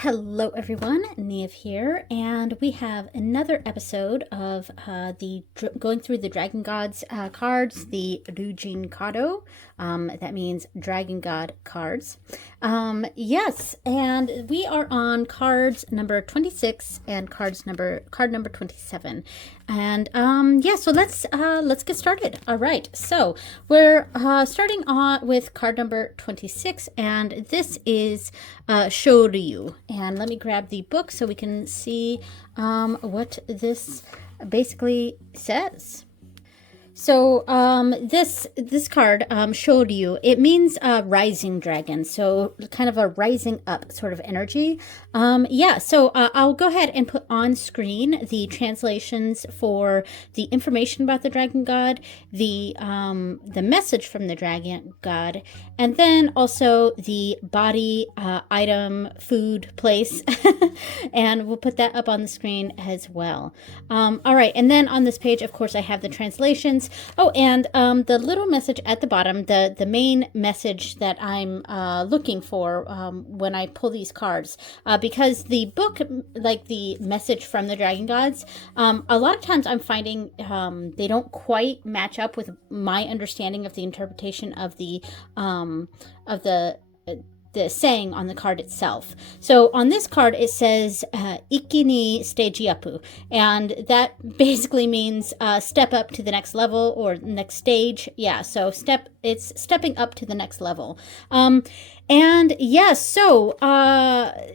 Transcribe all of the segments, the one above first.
Hello everyone, Neve here, and we have another episode of going through the Dragon Gods cards, the Ryuu Kado. That means Dragon God cards. Yes, and we are on cards number 26 and card number 27. And yeah, so let's get started. All right, so we're starting on with card number 26, and this is Shou. And let me grab the book so we can see what this basically says. So this card, Shou, it means rising dragon, so kind of a rising up sort of energy. Yeah, so I'll go ahead and put on screen the translations for the information about the dragon god, the message from the dragon god, and then also the body, item, food, place, and we'll put that up on the screen as well. All right, and then on this page, of course, I have the translations. Oh, and the little message at the bottom, the main message that I'm looking for when I pull these cards, because the book, like the message from the Dragon Gods, a lot of times I'm finding they don't quite match up with my understanding of the interpretation of the saying on the card itself. So on this card it says Iki ni stage-apu, and that basically means step up to the next level or next stage. Yeah, so it's stepping up to the next level. And yeah, so I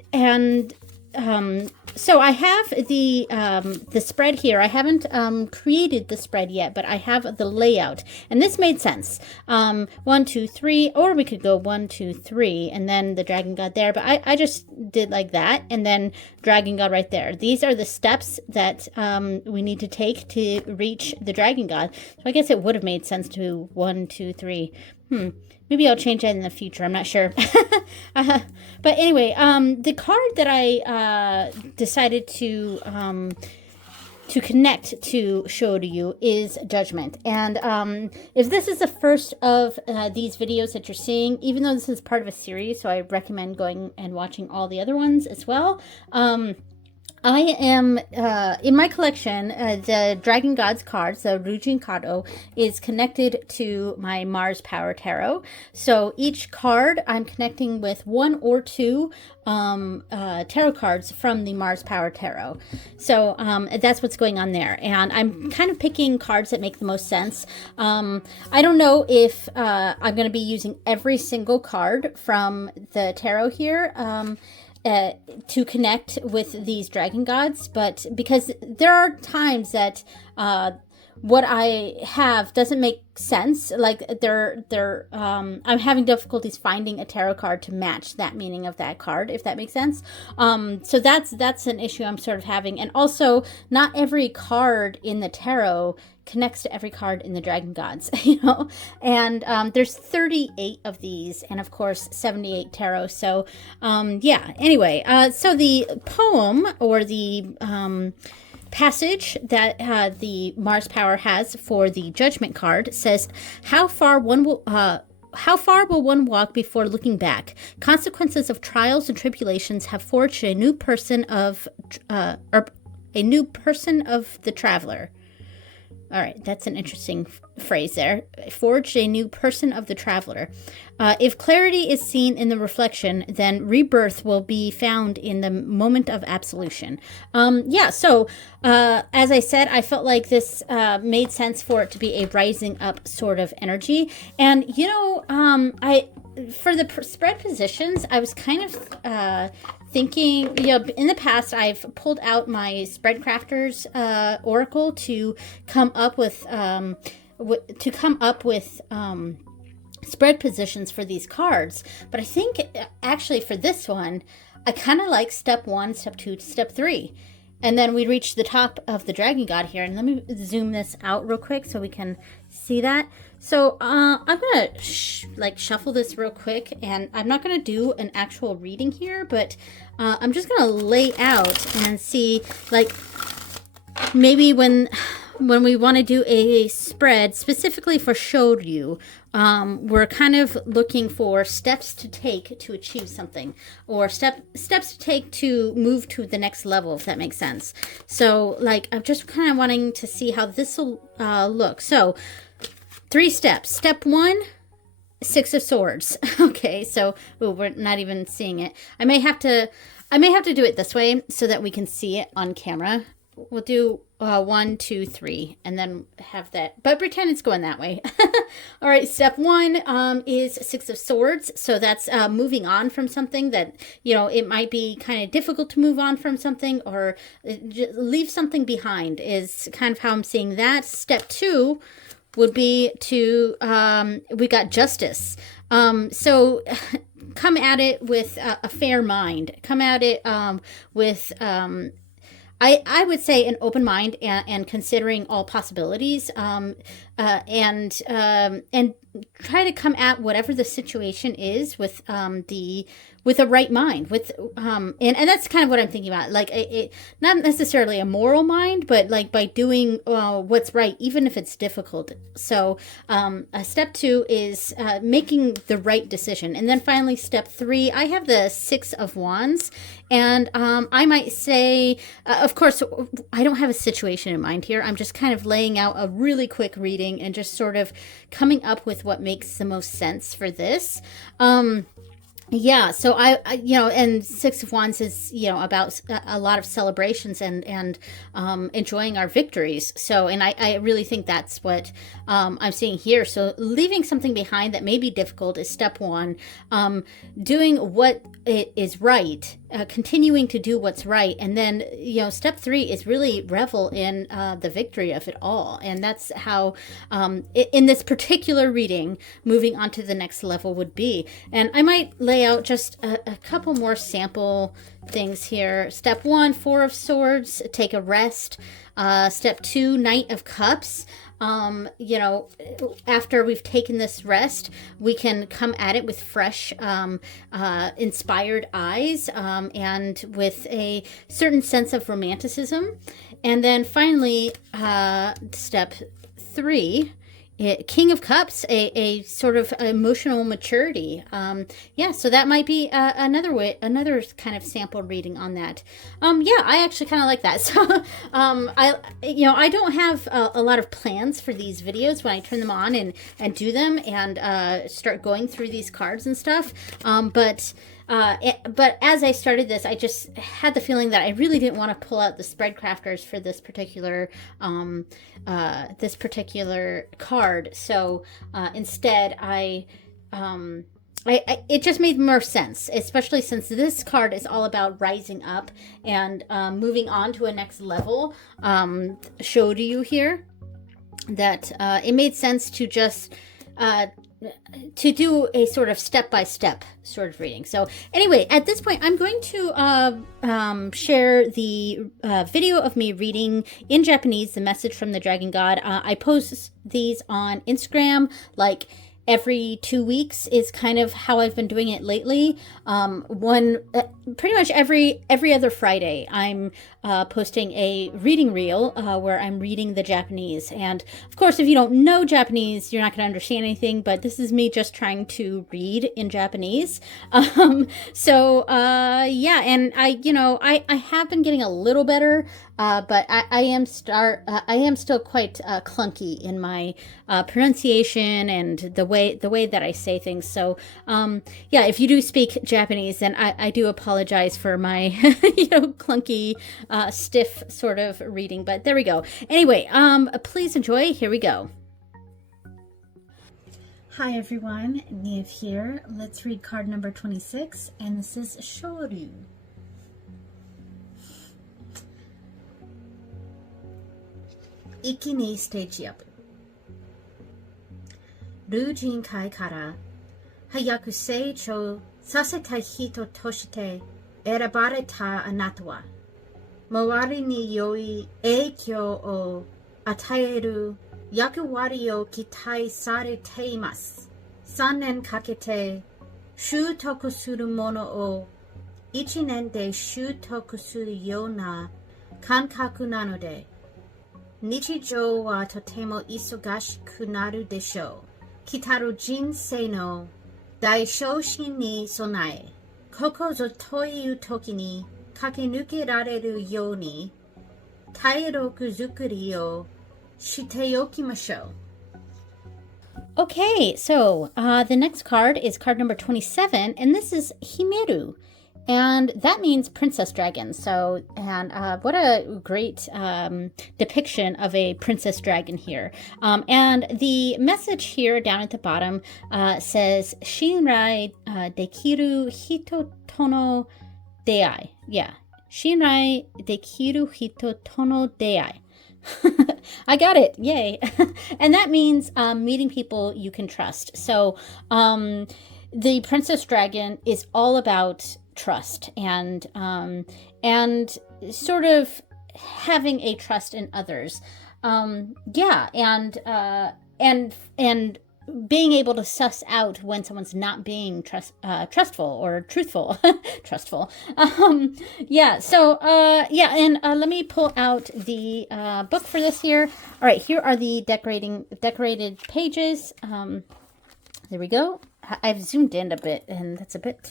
have the spread here. I haven't created the spread yet, but I have the layout, and this made sense. 1, 2, 3, or we could go 1, 2, 3, and then the dragon god there. But I just did like that, and then dragon god right there. These are the steps that we need to take to reach the dragon god. So I guess it would have made sense to 1, 2, 3. Maybe I'll change that in the future. I'm not sure. But anyway, the card that I decided to connect to Shou is Judgment. And if this is the first of these videos that you're seeing, even though this is part of a series, so I recommend going and watching all the other ones as well. I am, in my collection, the Dragon Gods cards, the Ryuu Kado, is connected to my Mars Power Tarot. So each card I'm connecting with 1 or 2 tarot cards from the Mars Power Tarot. So that's what's going on there. And I'm kind of picking cards that make the most sense. I don't know if I'm going to be using every single card from the tarot here. To connect with these dragon gods, but because there are times that what I have doesn't make sense, like I'm having difficulties finding a tarot card to match that meaning of that card, if that makes sense. So that's an issue I'm sort of having. And also, not every card in the tarot connects to every card in the Dragon Gods, and there's 38 of these, and of course 78 tarot. So yeah, anyway, so the poem or the passage that the Mars Power has for the Judgment card says, how far will one walk before looking back? Consequences of trials and tribulations have forged a new person of the traveler. All right, that's an interesting phrase there. Forged a new person of the traveler. If clarity is seen in the reflection, then rebirth will be found in the moment of absolution. Yeah, so as I said, I felt like this made sense for it to be a rising up sort of energy. And, for the spread positions, I was kind of thinking, in the past I've pulled out my Spread Crafters oracle to come up with spread positions for these cards. But I think actually for this one, I kind of like step 1, step 2, step 3. And then we reach the top of the Dragon God here. And let me zoom this out real quick so we can see that. So I'm going to shuffle this real quick. And I'm not going to do an actual reading here, but I'm just going to lay out and see, like, maybe when we want to do a spread specifically for Shou, we're kind of looking for steps to take to achieve something, or steps to take to move to the next level, if that makes sense. So like, I'm just kind of wanting to see how this will look. So 3 steps. Step 1, 6 of Swords. Okay, so we're not even seeing it. I may have to do it this way so that we can see it on camera. We'll do 1, 2, 3, and then have that, but pretend it's going that way. All right, step 1 is 6 of Swords. So that's moving on from something that, you know, it might be kind of difficult to move on from something, or leave something behind is kind of how I'm seeing that. Step 2 would be to, we got Justice. So come at it with a fair mind. Come at it with, I would say, an open mind, and considering all possibilities, and try to come at whatever the situation is with a right mind, and that's kind of what I'm thinking about. Like, it not necessarily a moral mind, but like by doing what's right, even if it's difficult. So step 2 is making the right decision. And then finally, step 3, I have the 6 of Wands, and I might say, of course, I don't have a situation in mind here. I'm just kind of laying out a really quick reading and just sort of coming up with what makes the most sense for this. Yeah, so I you know, and 6 of Wands is, you know, about a lot of celebrations and enjoying our victories. So, and I really think that's what I'm seeing here. So leaving something behind that may be difficult is step 1. Doing what is right, continuing to do what's right. And then, you know, step 3 is really revel in the victory of it all. And that's how, in this particular reading, moving on to the next level would be. And I might lay out just a couple more sample things here. Step 1, 4 of Swords, take a rest. Step 2, Knight of Cups. You know, after we've taken this rest, we can come at it with fresh, inspired eyes, and with a certain sense of romanticism. And then finally, step 3, King of Cups, a sort of emotional maturity. Yeah, so that might be another kind of sample reading on that. Yeah, I actually kind of like that. So, I don't have a lot of plans for these videos when I turn them on and do them and start going through these cards and stuff. But as I started this, I just had the feeling that I really didn't want to pull out the spread crafters for this particular card. So instead, it just made more sense, especially since this card is all about rising up and moving on to a next level. Showed you here that it made sense to just to do a sort of step-by-step sort of reading. So anyway, at this point, I'm going to share the video of me reading in Japanese the message from the Dragon God. I post these on Instagram like every 2 weeks is kind of how I've been doing it lately. Pretty much every other Friday, I'm posting a reading reel where I'm reading the Japanese. And of course, if you don't know Japanese, you're not going to understand anything, but this is me just trying to read in Japanese. Yeah, and I have been getting a little better, but I am still quite clunky in my pronunciation and the way that I say things. So yeah, if you do speak Japanese, then I do apologize for my clunky, stiff sort of reading. But there we go. Anyway, please enjoy. Here we go. Hi everyone, Niamh here. Let's read card number 26, and this is Shou. Iki ni stage up. Ryuu kai kara hayaku seichou sasetai hito toshite erabareta anata wa mawari ni yoi eikyo o ataeru yakuwari o kitai sarete imasu. 3年かけて習得するものを1年で習得するような感覚なので、日常はとても忙しくなるでしょ Kitaru jinsei no daishoshin ni sonae. Koko zo toiu toki ni kakenuke rareru you ni tairoku zukuri o shite okimashou. Okay, so the next card is card number 27, and this is Hime, and that means princess dragon. So, and what a great depiction of a princess dragon here. And the message here down at the bottom says, Shinrai dekiru hito tono deai. Yeah, Shinrai dekiru hito tono deai. I got it. Yay. And that means meeting people you can trust. So the Princess Dragon is all about trust and sort of having a trust in others. Yeah, and being able to suss out when someone's not being trustful or truthful. Trustful. Yeah, so yeah, and let me pull out the book for this here. All right, here are the decorated pages. There we go. I've zoomed in a bit, and that's a bit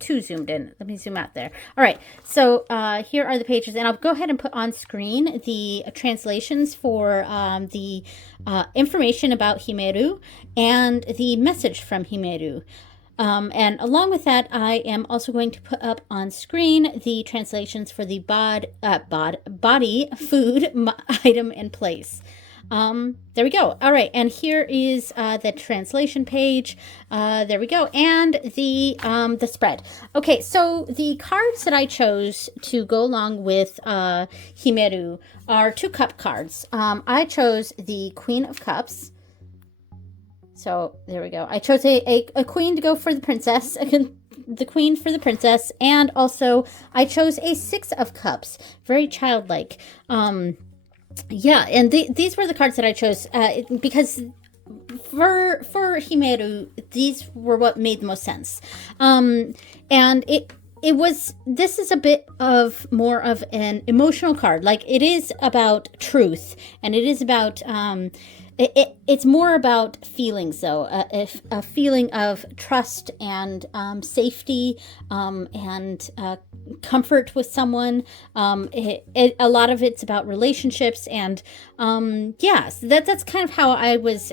too zoomed in. Let me zoom out there. All right, so here are the pages, and I'll go ahead and put on screen the translations for the information about Hime and the message from Hime. And along with that, I am also going to put up on screen the translations for the body, food, item, and place. There we go. All right, and here is the translation page. There we go, and the spread. Okay, so the cards that I chose to go along with Hime are 2 cup cards. I chose the Queen of Cups. So there we go. I chose a queen to go for the princess. The queen for the princess, and also I chose a 6 of cups. Very childlike. Yeah, and these were the cards that I chose because for Hime, these were what made the most sense. And this is a bit of more of an emotional card. Like, it is about truth, and it is about it's more about feelings, though. A feeling of trust and safety and comfort with someone. A lot of it's about relationships, and yeah, so that's kind of how I was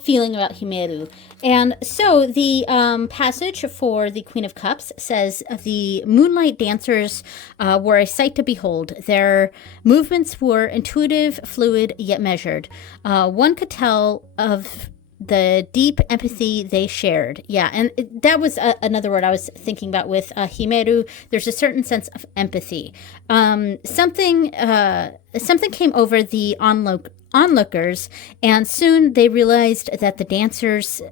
feeling about Hime. And so the passage for the Queen of Cups says, the moonlight dancers were a sight to behold. Their movements were intuitive, fluid, yet measured. One could tell of the deep empathy they shared. Yeah, and that was another word I was thinking about with Hime. There's a certain sense of empathy. Something came over the onlookers, and soon they realized that the dancer's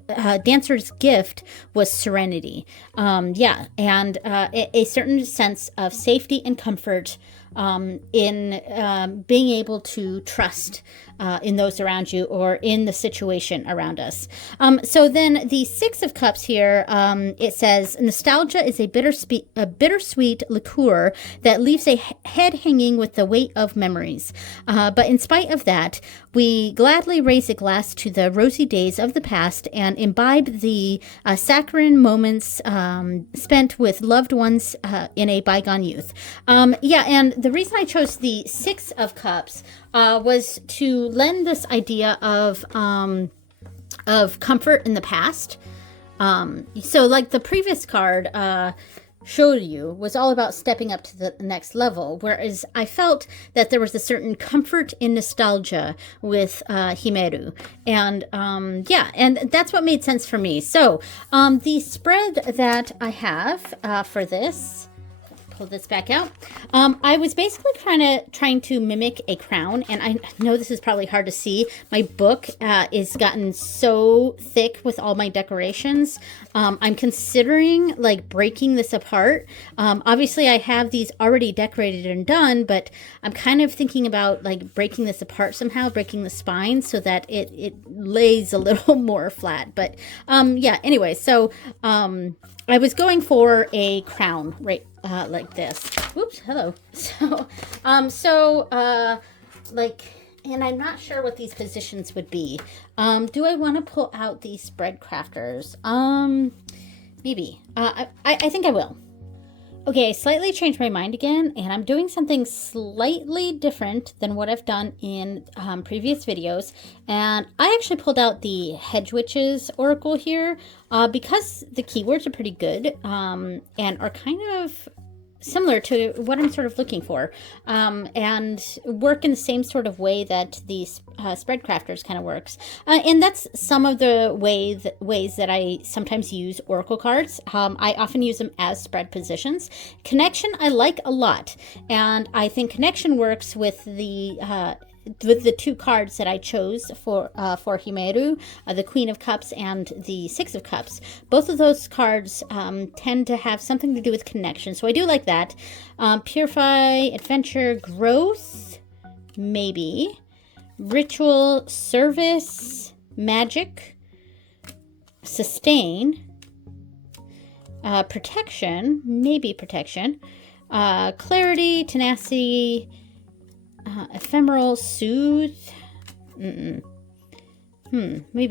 gift was serenity. Yeah, and a certain sense of safety and comfort in being able to trust in those around you or in the situation around us. So then the 6 of Cups here, it says, nostalgia is a bittersweet liqueur that leaves a head hanging with the weight of memories. But in spite of that, we gladly raise a glass to the rosy days of the past and imbibe the saccharine moments spent with loved ones in a bygone youth. Yeah, and the reason I chose the 6 of Cups was to lend this idea of comfort in the past. So like the previous card, Shou was all about stepping up to the next level, whereas I felt that there was a certain comfort in nostalgia with Hime. And yeah, and that's what made sense for me. So the spread that I have for this, pull this back out. I was basically trying to mimic a crown, and I know this is probably hard to see. My book is gotten so thick with all my decorations. I'm considering like breaking this apart. Obviously I have these already decorated and done, but I'm kind of thinking about like breaking this apart somehow, breaking the spine so that it lays a little more flat. But yeah, anyway, so I was going for a crown, right? Like this. Oops, hello. So, like And I'm not sure what these positions would be. Do I want to pull out these spread crafters? Maybe. I think I will. Okay, I slightly changed my mind again, and I'm doing something slightly different than what I've done in previous videos. And I actually pulled out the Hedge Witches Oracle here because the keywords are pretty good and are kind of similar to what I'm sort of looking for, and work in the same sort of way that the spread crafters kind of works. And that's some of the ways that I sometimes use oracle cards. I often use them as spread positions. Connection I like a lot, and I think connection works with the two cards that I chose for Hime, the Queen of Cups and the Six of Cups. Both of those cards tend to have something to do with connection, so I do like that. Purify, Adventure, Growth, maybe. Ritual, Service, Magic, Sustain, Protection, maybe Protection, Clarity, Tenacity, Ephemeral, Soothe, maybe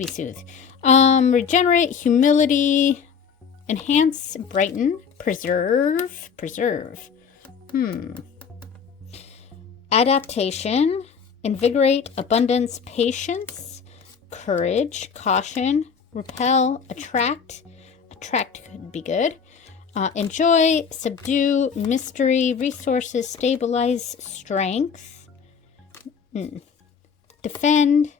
Soothe, Regenerate, Humility, Enhance, Brighten, Preserve, Adaptation, Invigorate, Abundance, Patience, Courage, Caution, Repel, Attract could be good, Enjoy, Subdue, Mystery, Resources, Stabilize, Strength, Defend,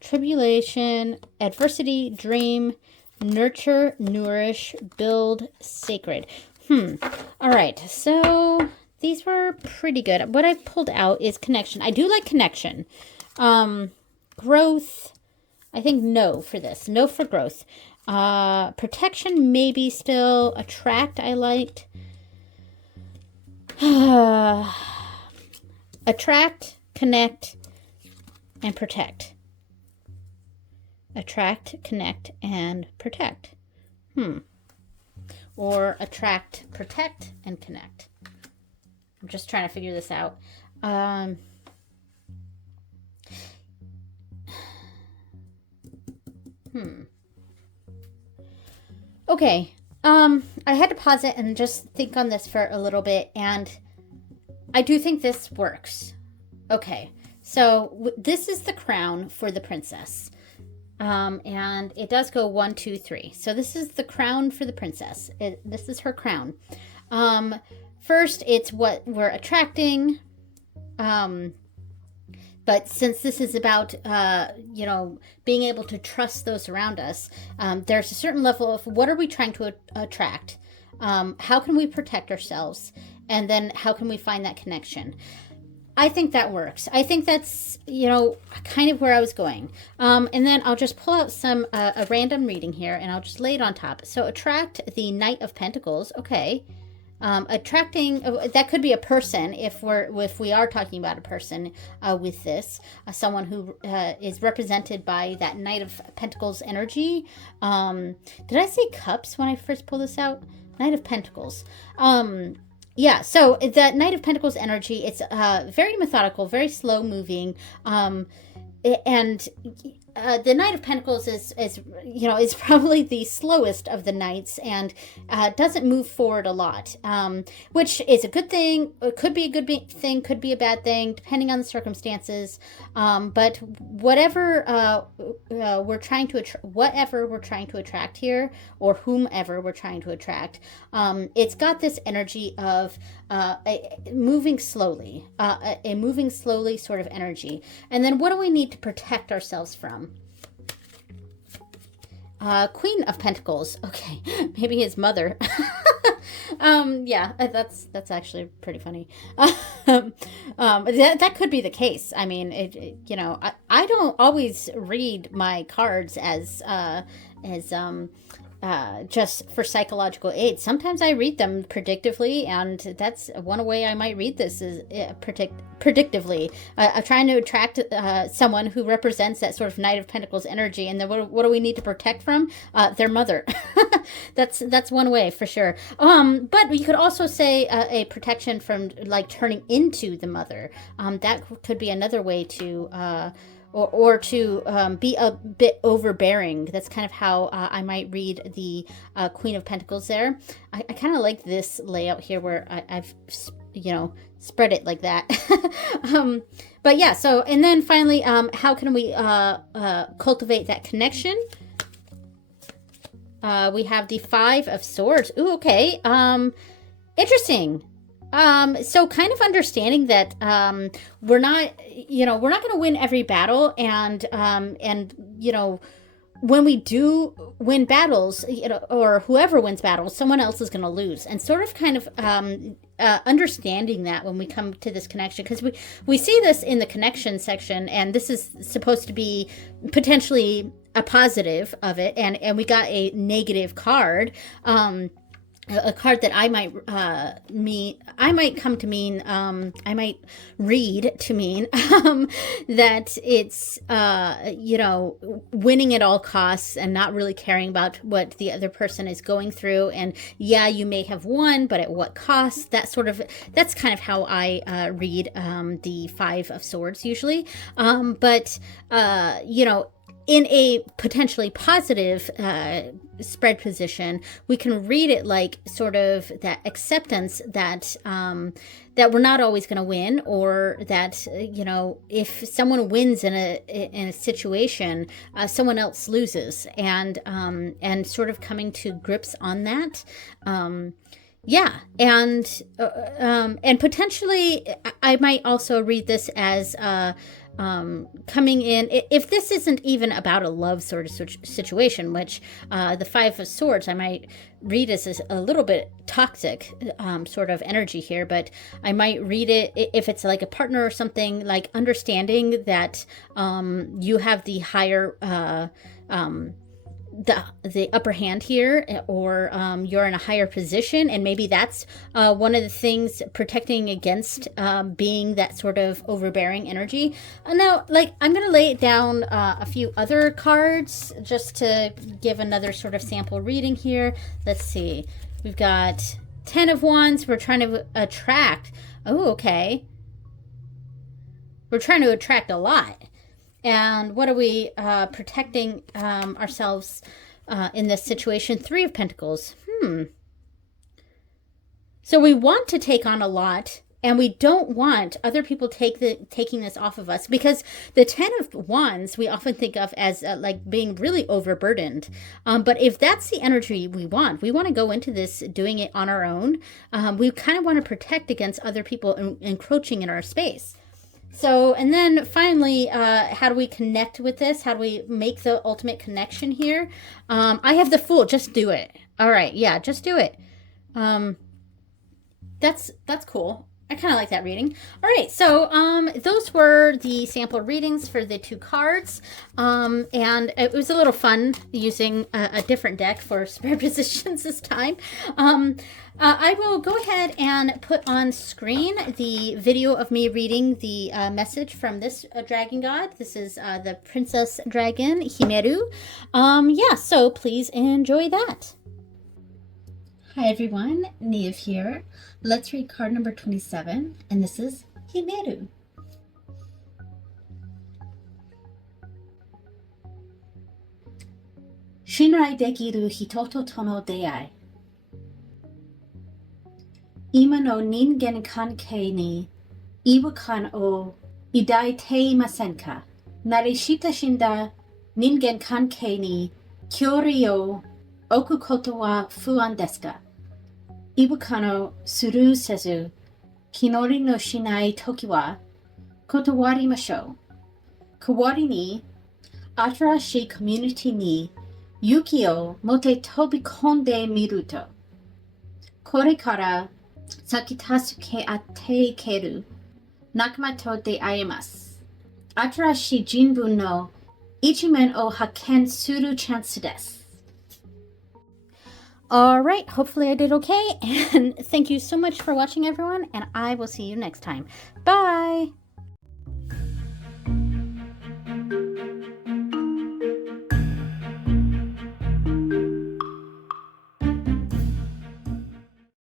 Tribulation, Adversity, Dream, Nurture, Nourish, Build, Sacred. All right, so these were pretty good. What I've pulled out is Connection. I do like Connection. Growth, I think no for this. No for Growth. Protection, maybe still. Attract, I liked. Attract, Connect, and Protect. Attract, Connect, and Protect. Or Attract, Protect, and Connect. I'm just trying to figure this out. Okay. I had to pause it and just think on this for a little bit, and I do think this works. Okay, so this is the crown for the princess, and it does go 1, 2, 3. So this is the crown for the princess. This is her crown. First, it's what we're attracting, but since this is about, being able to trust those around us, there's a certain level of what are we trying to attract? How can we protect ourselves? And then how can we find that connection? I think that works. I think that's, kind of where I was going. And then I'll just pull out a random reading here, and I'll just lay it on top. So attract the Knight of Pentacles. Okay. Attracting, that could be a person if we are talking about a person with this, someone who is represented by that Knight of Pentacles energy. Did I say cups when I first pulled this out? Knight of Pentacles. Yeah, so the Knight of Pentacles energy, it's very methodical, very slow moving, and the Knight of Pentacles is probably the slowest of the knights, and doesn't move forward a lot, which is a good thing. It could be a good thing, could be a bad thing, depending on the circumstances. But whatever we're trying to attract here, or whomever we're trying to attract, it's got this energy of moving slowly, a moving slowly sort of energy. And then what do we need to protect ourselves from? Queen of Pentacles. Okay, maybe his mother. Yeah, that's actually pretty funny. That could be the case. I mean, I don't always read my cards as just for psychological aid. Sometimes I read them predictively, and that's one way I might read this is predictively. I'm trying to attract someone who represents that sort of Knight of Pentacles energy, and then what do we need to protect from? Their mother. That's one way for sure. But you could also say a protection from like turning into the mother. That could be another way to or to be a bit overbearing. That's kind of how I might read the Queen of Pentacles there. I kind of like this layout here where I've, spread it like that. But yeah, so, and then finally, how can we cultivate that connection? We have the Five of Swords. Ooh, okay. Interesting. So kind of understanding that we're not going to win every battle, and when we do win battles, or whoever wins battles, someone else is going to lose, and sort of kind of understanding that when we come to this connection, because we see this in the connection section, and this is supposed to be potentially a positive of it, and we got a negative card. A card that I might read to mean that it's winning at all costs and not really caring about what the other person is going through, and yeah, you may have won, but at what cost? That's kind of how I read the Five of Swords usually, but in a potentially positive spread position, we can read it like sort of that acceptance that that we're not always going to win, or that if someone wins in a situation, someone else loses, and sort of coming to grips on that. Yeah, and potentially I might also read this as coming in, if this isn't even about a love sort of situation, which the Five of Swords I might read as a little bit toxic sort of energy here, but I might read it if it's like a partner or something, like understanding that you have the higher the upper hand here, or you're in a higher position, and maybe that's one of the things protecting against being that sort of overbearing energy. Now, like, I'm going to lay down a few other cards just to give another sort of sample reading here. Let's see. We've got 10 of Wands. We're trying to attract. Oh, okay. We're trying to attract a lot. And what are we protecting ourselves in this situation? Three of Pentacles. So we want to take on a lot, and we don't want other people taking this off of us, because the 10 of Wands we often think of as like being really overburdened. But if that's the energy we want to go into this doing it on our own. We kind of want to protect against other people encroaching in our space. So, and then finally, how do we connect with this? How do we make the ultimate connection here? I have the Fool. Just do it. All right. Yeah, just do it. That's cool. I kind of like that reading. All right, so those were the sample readings for the two cards, and it was a little fun using a different deck for spread positions this time. I will go ahead and put on screen the video of me reading the message from this dragon god. This is the Princess Dragon, Hime. Yeah, so please enjoy that. Hi everyone, Neve here. Let's read card number 27, and this is Hime. Shinrai dekiru hito to no deai. Ima no ningen kankei ni iwakan o idai teimasen ka? Narishita shinda ningen kankei ni kyori o okukoto wa fuan desu ka? Iwakano suru sezu kinori no shinai toki wa kotowarimashou. Kawari ni atarashi community ni yuki o mote tobikonde miru to. Kore kara sakitasuke ate keru nakama to deaimasu. Atarashi jinbun no ichimen o hakken suru chance desu. All right, hopefully I did okay. And thank you so much for watching, everyone. And I will see you next time. Bye.